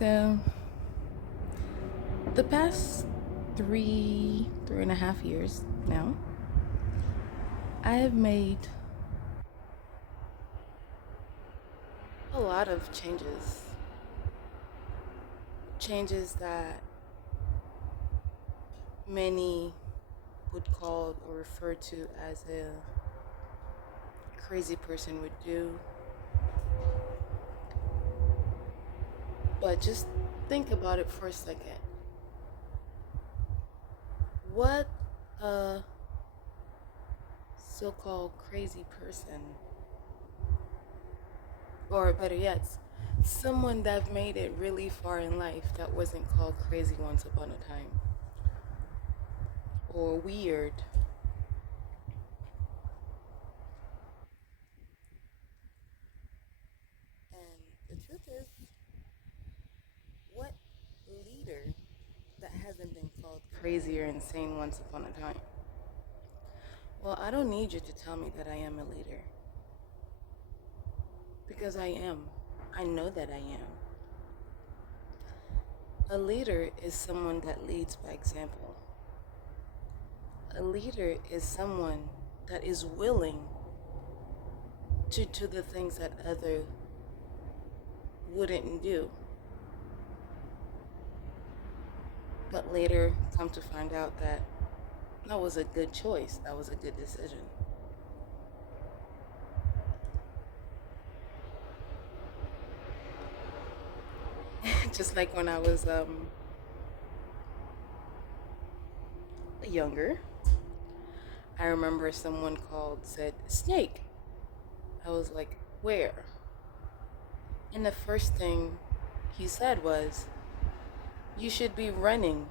So, the past 3.5 years now, I have made a lot of changes. Changes that many would call or refer to as a crazy person would do. But just think about it for a second. What a so called crazy person, or better yet, someone that made it really far in life that wasn't called crazy once upon a time, or weird. And the truth is, what leader that hasn't been called crazy or insane once upon a time? Well, I don't need you to tell me that I am a leader, because I am. I know that I am. A leader is someone that leads by example. A leader is someone that is willing to do the things that other wouldn't do, but later come to find out that that was a good choice, that was a good decision. Just like when I was younger, I remember someone said snake. I was like, where? And the first thing he said was, you should be running.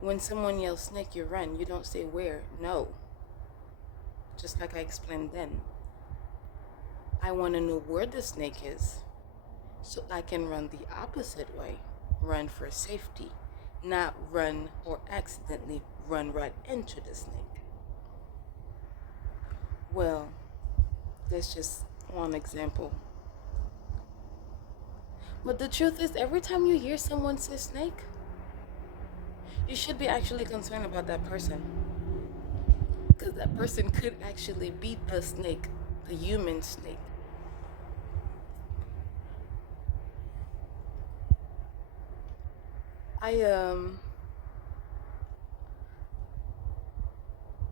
When someone yells snake, you run. You don't say where. No. Just like I explained then. I want to know where the snake is so I can run the opposite way. Run for safety, not run or accidentally run right into the snake. Well, that's just one example. But the truth is, every time you hear someone say snake, you should be actually concerned about that person. Because that person could actually beat the snake, the human snake. I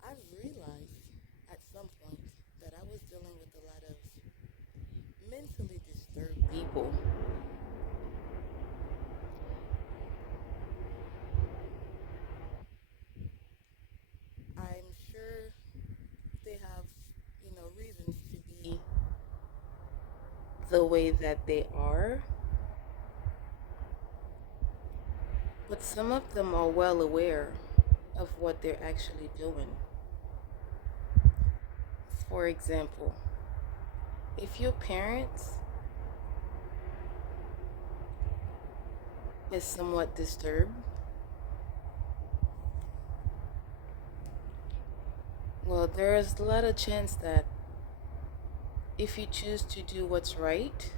I've realized at some point that I was dealing with a lot of mentally disturbed people. I'm sure they have, reasons to be the way that they are, but some of them are well aware of what they're actually doing. For example, if your parents is somewhat disturbed, well, there's a lot of chance that if you choose to do what's right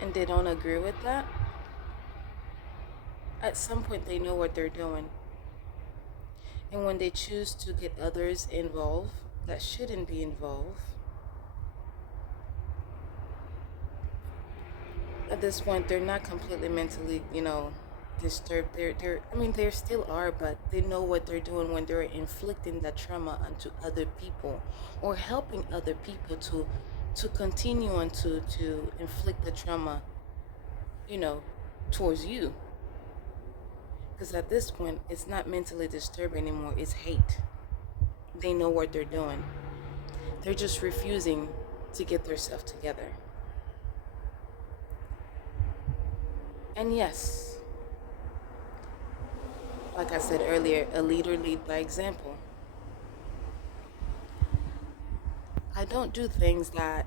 and they don't agree with that, at some point they know what they're doing. And when they choose to get others involved that shouldn't be involved, at this point they're not completely mentally, disturbed. They still are, but they know what they're doing when they're inflicting that trauma onto other people or helping other people to continue on to inflict the trauma, you know, towards you. Because at this point, it's not mentally disturbed anymore, it's hate. They know what they're doing. They're just refusing to get themselves together. And yes, like I said earlier, a leader lead by example. I don't do things that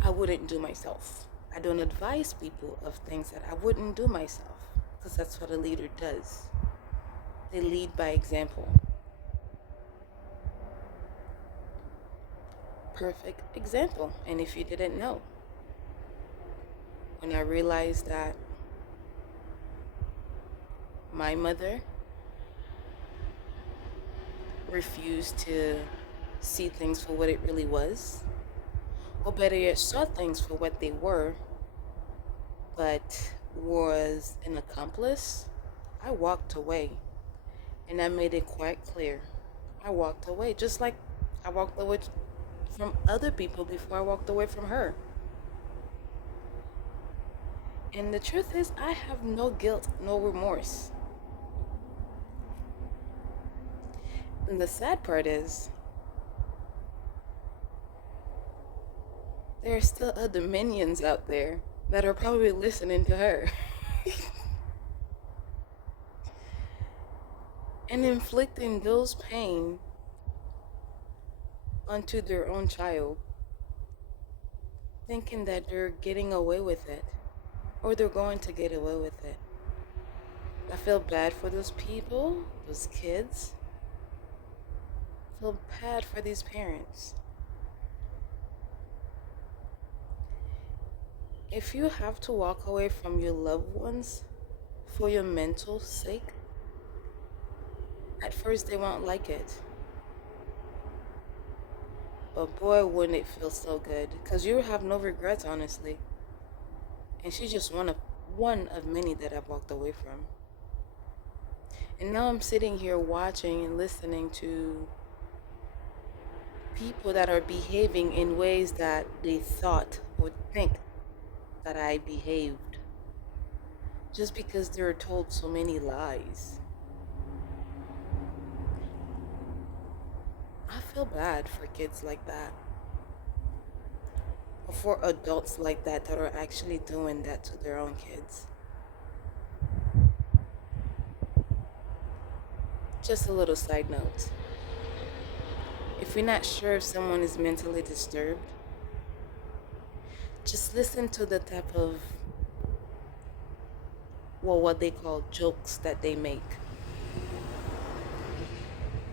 I wouldn't do myself. I don't advise people of things that I wouldn't do myself, because that's what a leader does. They lead by example. Perfect example. And if you didn't know, when I realized that my mother refused to see things for what it really was, or better yet, saw things for what they were, but was an accomplice. I walked away, and I made it quite clear. I walked away, just like I walked away from other people before I walked away from her. And the truth is, I have no guilt, no remorse. And the sad part is, there are still other minions out there that are probably listening to her and inflicting those pain onto their own child, thinking that they're getting away with it or they're going to get away with it. I feel bad for those people, those kids. I feel bad for these parents. If you have to walk away from your loved ones for your mental sake, at first they won't like it. But boy, wouldn't it feel so good. Because you have no regrets, honestly. And she's just one of many that I've walked away from. And now I'm sitting here watching and listening to people that are behaving in ways that they thought or think that I behaved. Just because they were told so many lies. I feel bad for kids like that. Or for adults like that that are actually doing that to their own kids. Just a little side note. If you're not sure if someone is mentally disturbed, just listen to the type of, well, what they call jokes that they make.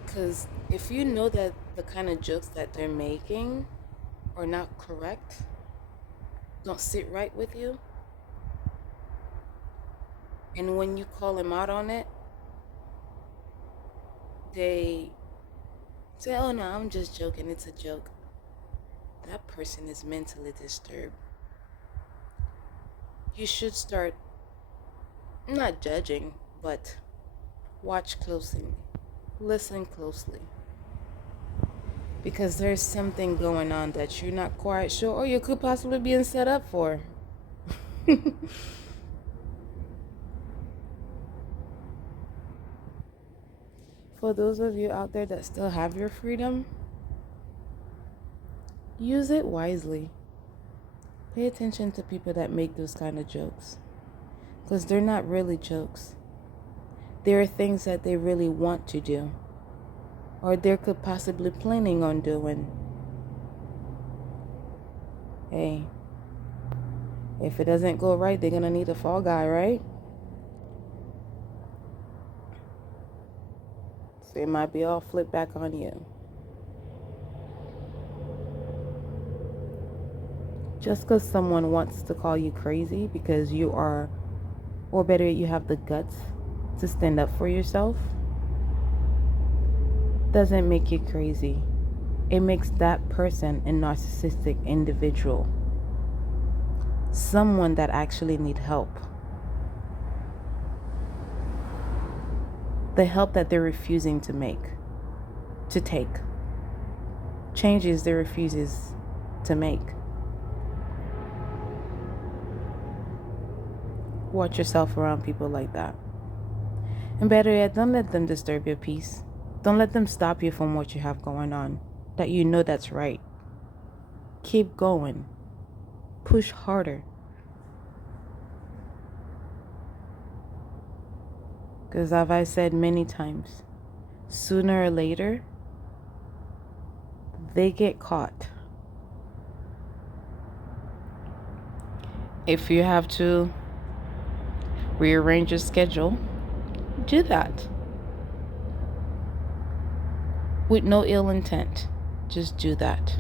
Because if you know that the kind of jokes that they're making are not correct, don't sit right with you, and when you call them out on it, they say, oh no, I'm just joking, it's a joke. That person is mentally disturbed. You should start not judging, but watch closely, listen closely. Because there's something going on that you're not quite sure, or you could possibly be set up for. For those of you out there that still have your freedom, use it wisely. Pay attention to people that make those kind of jokes. Because they're not really jokes. There are things that they really want to do. Or they could possibly planning on doing. Hey, if it doesn't go right, they're going to need a fall guy, right? So it might be all flipped back on you. Just because someone wants to call you crazy because you are, or better yet, you have the guts to stand up for yourself, doesn't make you crazy. It makes that person a narcissistic individual. Someone that actually need help. The help that they're refusing to take. Changes they refuses to make. Watch yourself around people like that. And better yet, don't let them disturb your peace. Don't let them stop you from what you have going on, that you know that's right. Keep going. Push harder. Because as I've said many times, sooner or later, they get caught. If you have to rearrange your schedule, do that. With no ill intent, just do that.